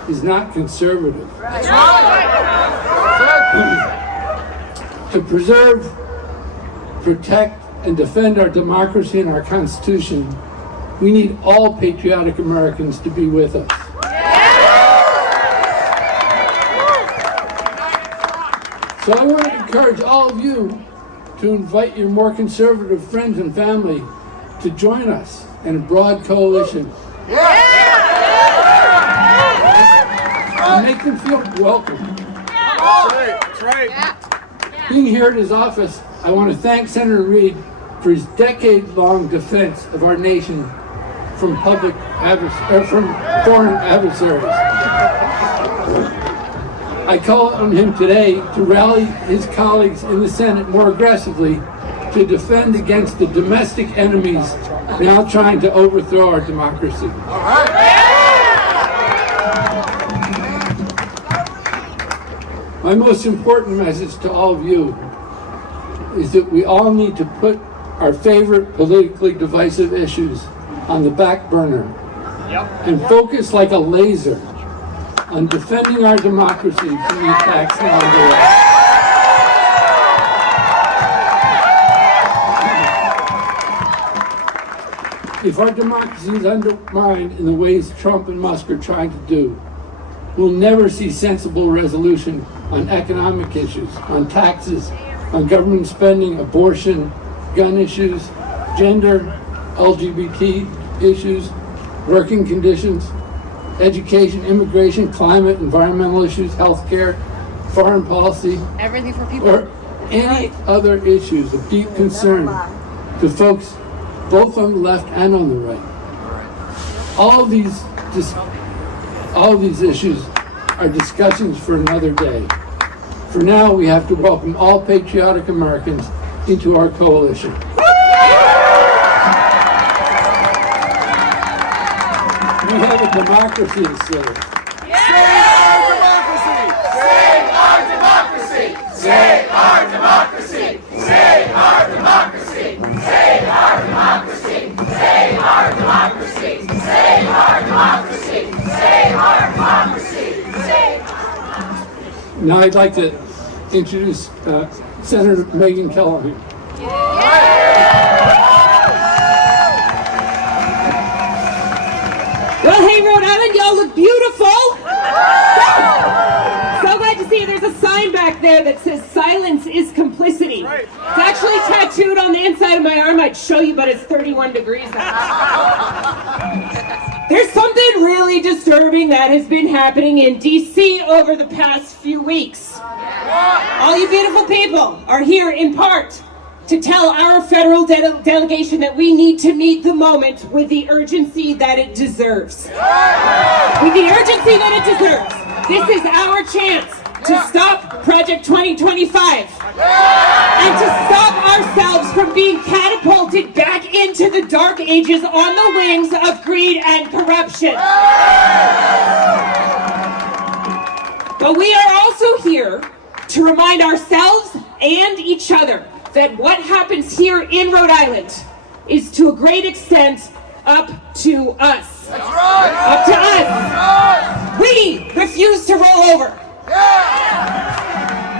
is not conservative. To preserve, protect, and defend our democracy and our Constitution, we need all patriotic Americans to be with us. So I want to encourage all of you to invite your more conservative friends and family to join us in a broad coalition. And make them feel welcome. That's right. Being here at his office, I want to thank Senator Reed for his decade-long defense of our nation from foreign adversaries. I call on him today to rally his colleagues in the Senate more aggressively to defend against the domestic enemies now trying to overthrow our democracy. My most important message to all of you is that we all need to put our favorite politically divisive issues on the back burner and focus like a laser on defending our democracy from the attacks now underway. If our democracy is undermined in the ways Trump and Musk are trying to do, we'll never see sensible resolution on economic issues, on taxes, on government spending, abortion, gun issues, gender, LGBT issues, working conditions, education, immigration, climate, environmental issues, healthcare, foreign policy, Everything for people. or any other issues of deep concern to folks both on the left and on the right. All of these issues are discussions for another day. For now, we have to welcome all patriotic Americans into our coalition. We have a democracy to save. Save our democracy! Save our democracy! Save our democracy! Save our democracy! Save our democracy! Save our democracy! Save our democracy! Save our democracy! Now I'd like to introduce Senator Megan Callahan. Well, hey, Rhode Island, y'all look beautiful. So glad to see you. There's a sign back there that says silence is complicity. It's actually tattooed on the inside of my arm. I'd show you, but it's 31 degrees out. There's something really disturbing that has been happening in D.C. over the past few weeks. All you beautiful people are here in part to tell our federal delegation that we need to meet the moment with the urgency that it deserves. With the urgency that it deserves. This is our chance to stop Project 2025 and to stop ourselves from being catapulted back into the dark ages on the wings of greed and corruption. But we are also here to remind ourselves and each other that what happens here in Rhode Island is to a great extent up to us. That's right! Up to us. That's right! We refuse to roll over.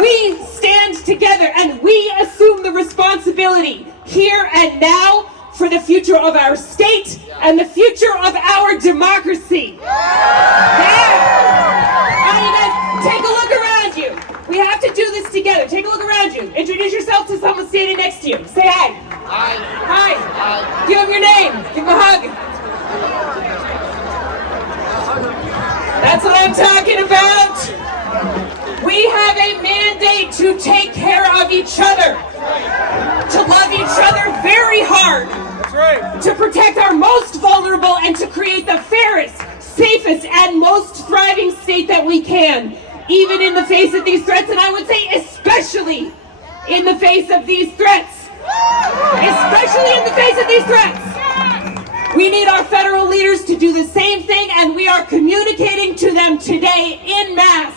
We stand together and we assume the responsibility here and now for the future of our state and the future of our democracy. Take a look around you. We have to do this together. Take a look around you. Introduce yourself to someone standing next to you. Say hi. Hi. Hi. Give them your name. Give them a hug. That's what I'm talking about. We have a mandate to take care of each other, to love each other very hard, That's right. to protect our most vulnerable, and to create the fairest, safest, and most thriving state that we can, even in the face of these threats, and I would say especially in the face of these threats. Especially in the face of these threats. We need our federal leaders to do the same thing, and we are communicating to them today in mass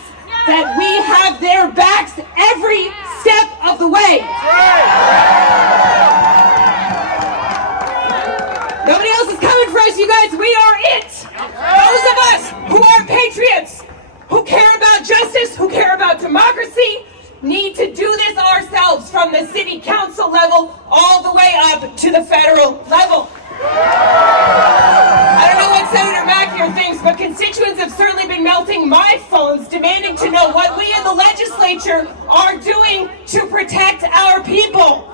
that we have their backs every step of the way. Nobody else is coming for us, you guys. We are it. Those of us who are patriots, who care about justice, who care about democracy, need to do this ourselves from the city council level all the way up to the federal level. I don't know what Senator Mack here thinks, but constituents have certainly been melting my phones demanding to know what we in the legislature legislature are doing to protect our people.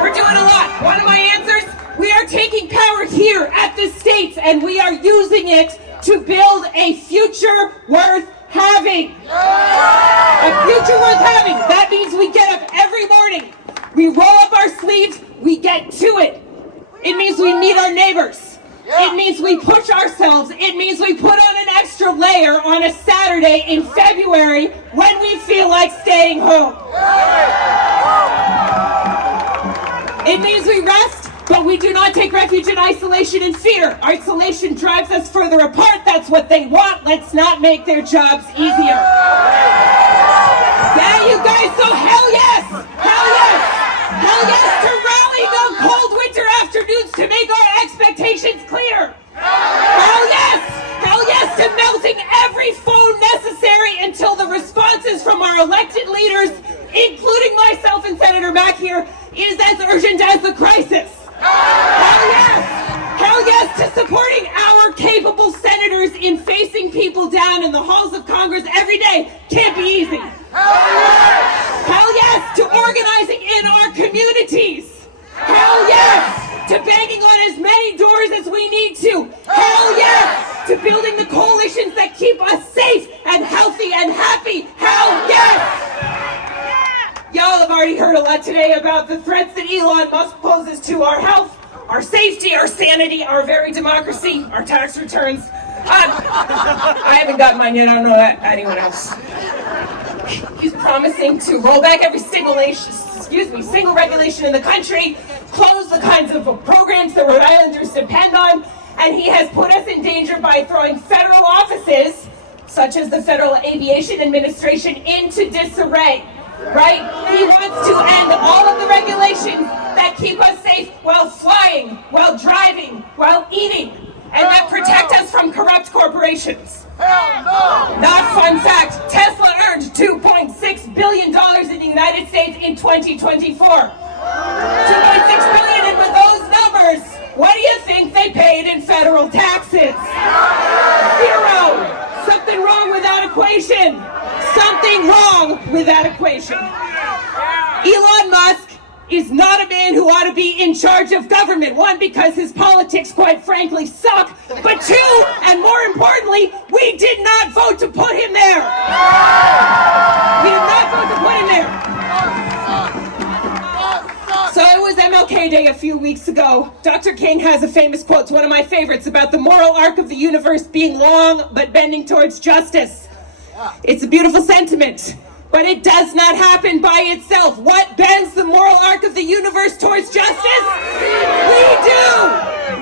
We're doing a lot. One of my answers, we are taking power here at the states and we are using it to build a future worth having. A future worth having. That means we get up every morning, we roll up our sleeves, we get to it. It means we meet our neighbors. It means we push ourselves. It means we put on an extra layer on a Saturday in February when we feel like staying home. It means we rest, but we do not take refuge in isolation and fear. Isolation drives us further apart. That's what they want. Let's not make their jobs easier. Yeah, you guys, so hell yes! Hell yes! Hell yes to rallying on cold winter afternoons to make our expectations clear! Hell yes! Hell yes to melting every phone necessary until the responses from our elected leaders, including myself and Senator Mack here, is as urgent as the crisis. Hell yes! Hell yes to supporting our capable senators in facing people down in the halls of Congress every day. Can't be easy. Hell yes to organizing in our communities. Hell yes to banging on as many doors as we need to. Hell yes to building the coalitions that keep us safe and healthy and happy. Hell yes! Y'all have already heard a lot today about the threats that Elon Musk poses to our health, our safety, our sanity, our very democracy, our tax returns. I haven't gotten mine yet. I don't know that anyone else. He's promising to roll back every single regulation in the country, close the kinds of programs that Rhode Islanders depend on, and he has put us in danger by throwing federal offices, such as the Federal Aviation Administration, into disarray. Right? He wants to end all of the regulations that keep us safe while flying, while driving, while eating, and that protect us from corrupt corporations. Not fun fact, Tesla earned $2.6 billion in the United States in 2024. $2.6 billion, and with those numbers, what do you think they paid in federal taxes? Zero. Something wrong with that equation. Something wrong with that equation. Elon Musk is not a man who ought to be in charge of government. One, because his politics, quite frankly, suck. But two, and more importantly, we did not vote to put him there. We did not vote to put him there. So it was MLK Day a few weeks ago. Dr. King has a famous quote, it's one of my favorites, about the moral arc of the universe being long but bending towards justice. It's a beautiful sentiment, but it does not happen by itself. What bends the moral arc of the universe towards justice?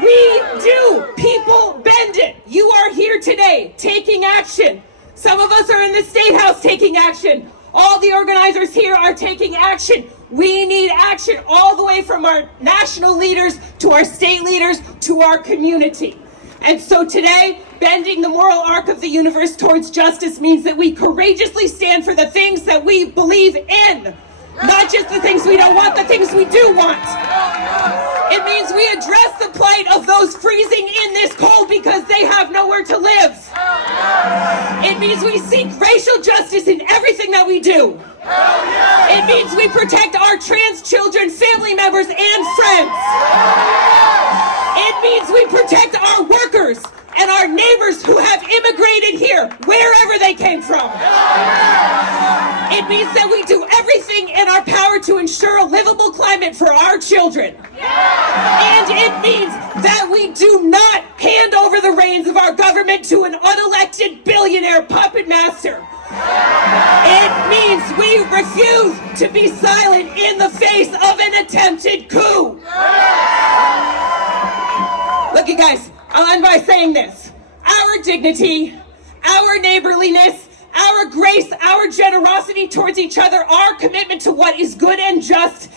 We do. People bend it. You are here today taking action. Some of us are in the State House taking action. All the organizers here are taking action. We need action all the way from our national leaders to our state leaders to our community. And so today, bending the moral arc of the universe towards justice means that we courageously stand for the things that we believe in. Not just the things we don't want, the things we do want. It means we address the plight of those freezing in this cold because they have nowhere to live. It means we seek racial justice in everything that we do. It means we protect our trans children, family members, and friends. It means we protect our workers and our neighbors who have immigrated here, wherever they came from. It means that we do everything in our power to ensure a livable climate for our children. And it means that we do not hand over the reins of our government to an unelected billionaire puppet master. It means we refuse to be silent in the face of an attempted coup. Look, you guys, I'll end by saying this. Our dignity, our neighborliness, our grace, our generosity towards each other, our commitment to what is good and just,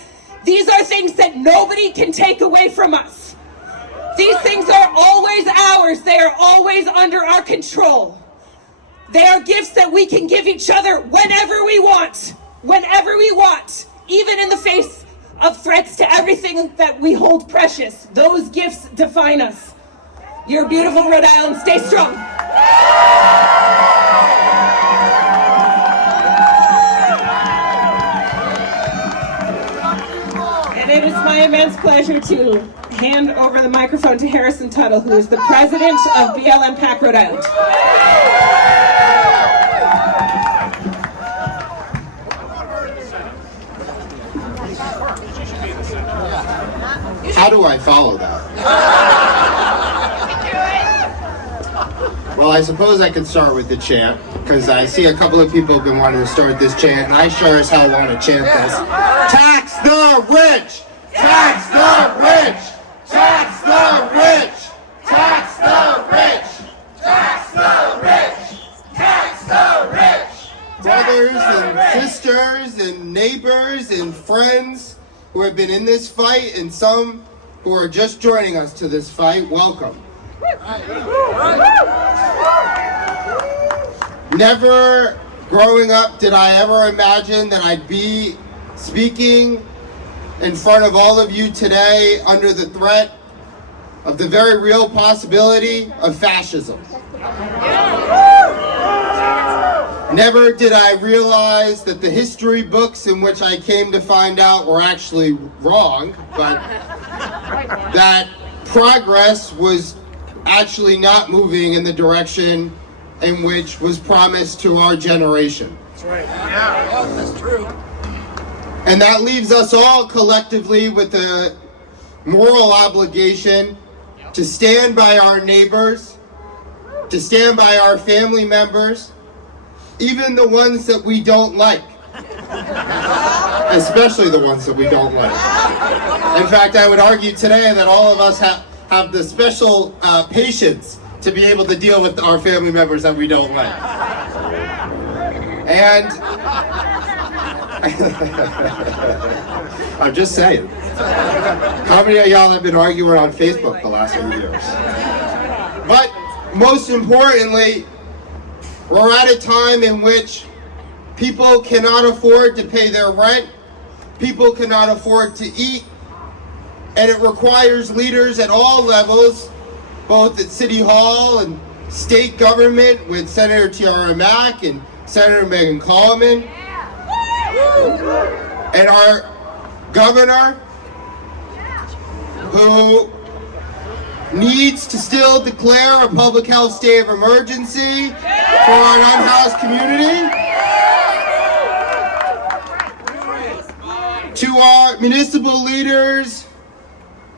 these are things that nobody can take away from us. These things are always ours. They are always under our control. They are gifts that we can give each other whenever we want, even in the face of threats to everything that we hold precious. Those gifts define us. You're beautiful, Rhode Island. Stay strong. immense pleasure to hand over the microphone to Harrison Tuttle, who is the president of BLM PAC Rhode Island. How do I follow that? Well, I suppose I could start with the chant, because I see a couple of people have been wanting to start this chant, and I sure as hell want to chant this. Tax the rich! Tax the rich! Tax the rich! Tax the rich! Tax the rich! Tax the rich! Brothers and sisters and neighbors and friends who have been in this fight, and some who are just joining us to this fight, welcome. Never growing up did I ever imagine that I'd be speaking in front of all of you today under the threat of the very real possibility of fascism. Never did I realize that the history books in which I came to find out were actually wrong, but that progress was actually not moving in the direction in which was promised to our generation. That's right. Yeah, that's true. And that leaves us all collectively with a moral obligation to stand by our neighbors, to stand by our family members, even the ones that we don't like. Especially the ones that we don't like. In fact, I would argue today that all of us have the special patience to be able to deal with our family members that we don't like. And I'm just saying. How many of y'all have been arguing on Facebook the last few years? But most importantly, we're at a time in which people cannot afford to pay their rent, people cannot afford to eat, and it requires leaders at all levels, both at City Hall and state government with Senator Tiara Mack and Senator Megan Coleman, and our governor, who needs to still declare a public health state of emergency for our unhoused community, to our municipal leaders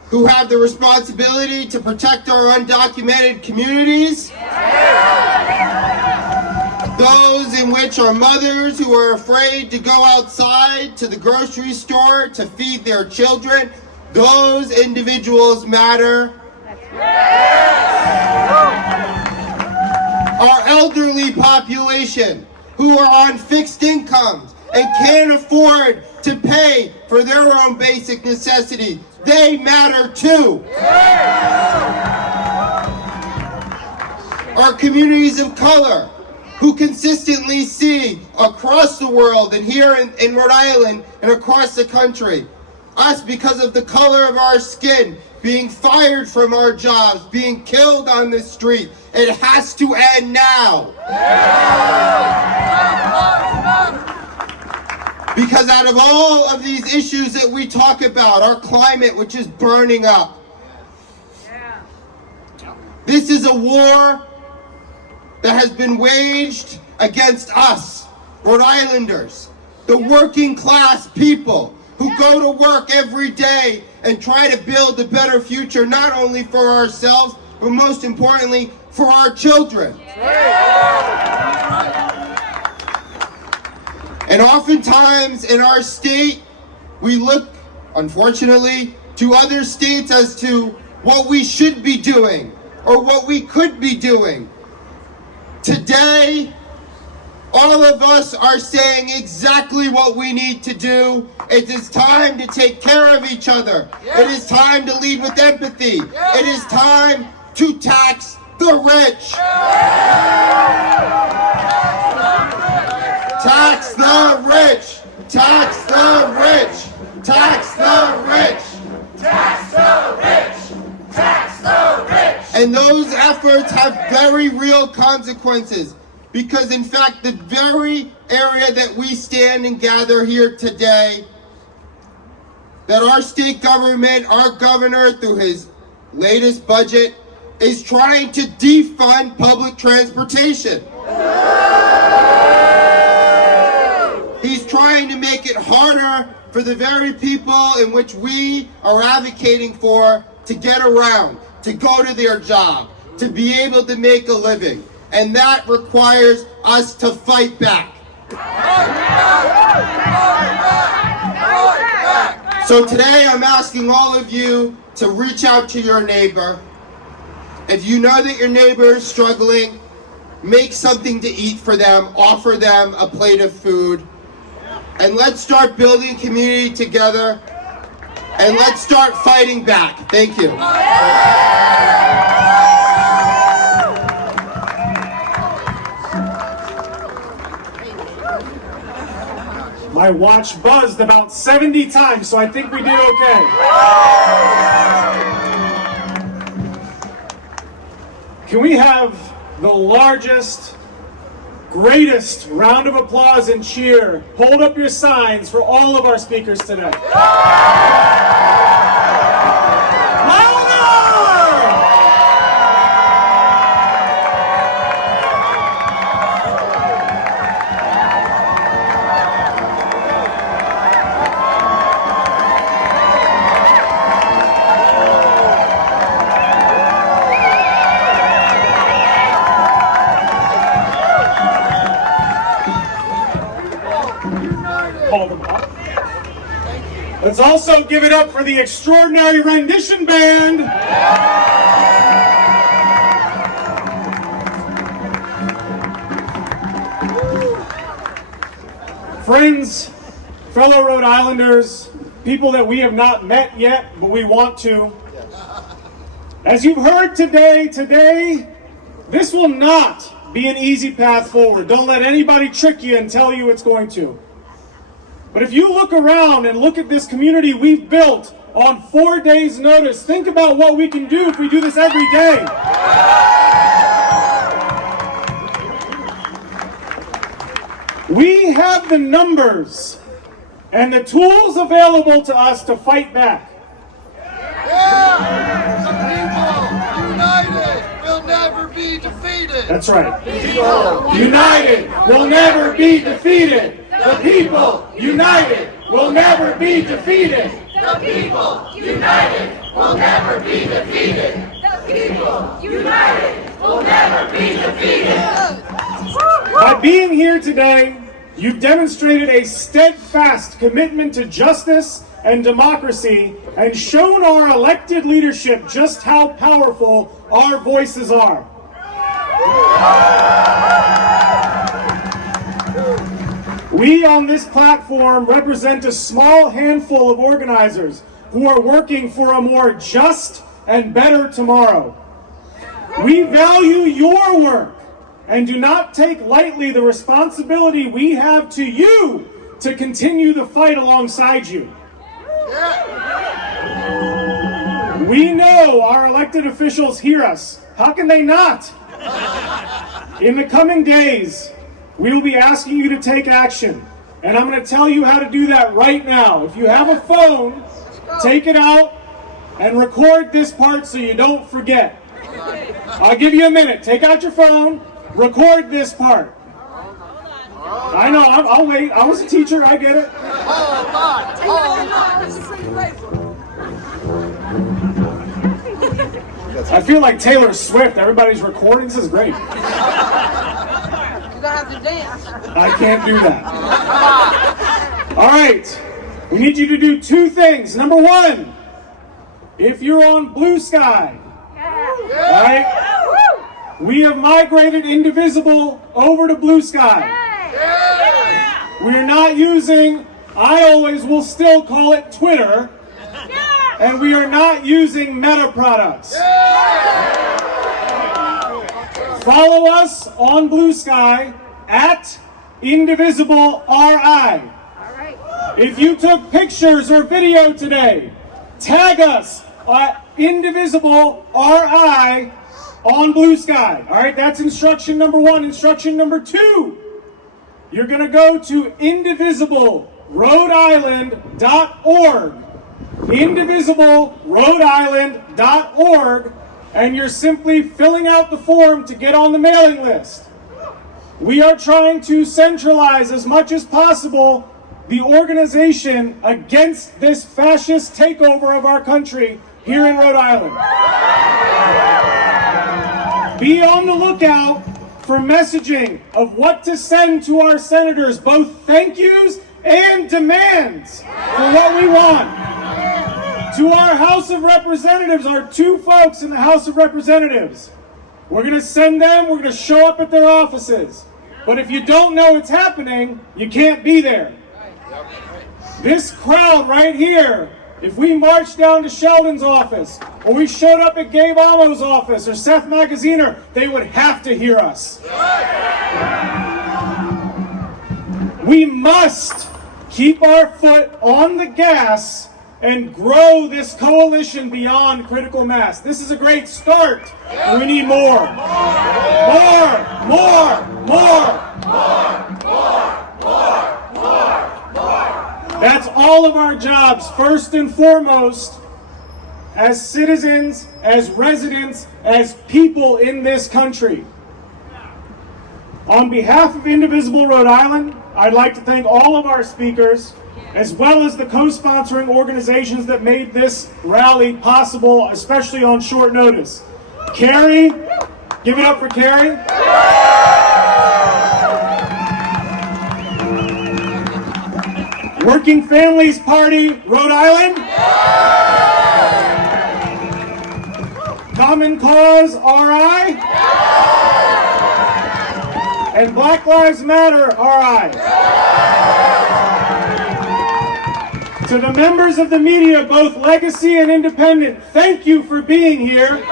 who have the responsibility to protect our undocumented communities, those in which are mothers who are afraid to go outside to the grocery store to feed their children. Those individuals matter. Our elderly population who are on fixed incomes and can't afford to pay for their own basic necessities, they matter too. Our communities of color who consistently see across the world and here in Rhode Island and across the country, us because of the color of our skin, being fired from our jobs, being killed on the street. It has to end now. Because out of all of these issues that we talk about, our climate, which is burning up, this is a war that has been waged against us, Rhode Islanders, the working class people who go to work every day and try to build a better future, not only for ourselves, but most importantly, for our children. And oftentimes in our state, we look, unfortunately, to other states as to what we should be doing or what we could be doing. Today, all of us are saying exactly what we need to do. It is time to take care of each other. It is time to lead with empathy. It is time to tax the rich. Tax the rich! Tax the rich! Tax the rich! Tax the rich! Tax the rich! And those efforts have very real consequences. Because in fact, the very area that we stand and gather here today that our state government, our governor, through his latest budget, is trying to defund public transportation. He's trying to make it harder for the very people in which we are advocating for to get around, to go to their job, to be able to make a living. And that requires us to fight back. So today I'm asking all of you to reach out to your neighbor. If you know that your neighbor is struggling, make something to eat for them, offer them a plate of food, and let's start building community together, and let's start fighting back. Thank you. My watch buzzed about 70 times, so I think we did okay. Can we have the largest, greatest round of applause and cheer? Hold up your signs for all of our speakers today. Let's also give it up for the extraordinary rendition band. Friends, fellow Rhode Islanders, people that we have not met yet, but we want to. As you've heard today, this will not be an easy path forward. Don't let anybody trick you and tell you it's going to. But if you look around and look at this community we've built on 4 days' notice, think about what we can do if we do this every day. We have the numbers and the tools available to us to fight back. United will never be defeated. That's right. United will never be defeated. The people united will never be defeated. The people united will never be defeated. The people united will never be defeated. By being here today, you've demonstrated a steadfast commitment to justice and democracy and shown our elected leadership just how powerful our voices are. We on this platform represent a small handful of organizers who are working for a more just and better tomorrow. We value your work and do not take lightly the responsibility we have to you to continue the fight alongside you. We know our elected officials hear us. How can they not? In the coming days, we will be asking you to take action. And I'm going to tell you how to do that right now. If you have a phone, take it out and record this part so you don't forget. I'll give you a minute. Take out your phone, record this part. I know, I'll wait. I was a teacher, I get it. I feel like Taylor Swift. Everybody's recording. This is great. I can't do that. All right. We need you to do two things. Number one, if you're on Blue Sky, right? We have migrated Indivisible over to Blue Sky. We're not using, I always will still call it Twitter, and we are not using Meta products. Follow us on Blue Sky at Indivisible RI. If you took pictures or video today, tag us at Indivisible RI on Blue Sky. All right, that's instruction number one. Instruction number two, you're going to go to indivisiblerhodeisland.org Indivisible Rhode and you're simply filling out the form to get on the mailing list. We are trying to centralize as much as possible the organization against this fascist takeover of our country here in Rhode Island. Be on the lookout for messaging of what to send to our senators, both thank yous and demands for what we want. To our House of Representatives, our 2 folks in the House of Representatives, we're going to send them, we're going to show up at their offices. But if you don't know what's happening, you can't be there. This crowd right here, if we marched down to Sheldon's office, or we showed up at Gabe Amo's office, or Seth Magaziner, they would have to hear us. We must keep our foot on the gas and grow this coalition beyond critical mass. This is a great start. We need more. More. That's all of our jobs, first and foremost, as citizens, as residents, as people in this country. On behalf of Indivisible Rhode Island, I'd like to thank all of our speakers, as well as the co-sponsoring organizations that made this rally possible, especially on short notice. Carrie, give it up for Carrie. Working Families Party, Rhode Island. Common Cause RI. And Black Lives Matter RI. To the members of the media, both legacy and independent, thank you for being here.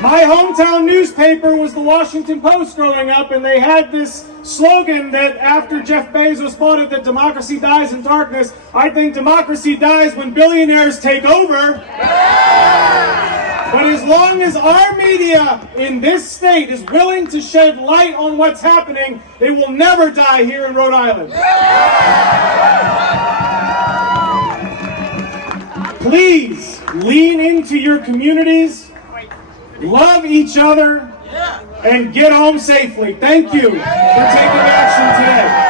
My hometown newspaper was the Washington Post growing up, and they had this slogan that after Jeff Bezos bought it, that democracy dies in darkness. I think democracy dies when billionaires take over. But as long as our media in this state is willing to shed light on what's happening, it will never die here in Rhode Island. Please lean into your communities, love each other, and get home safely. Thank you for taking action today.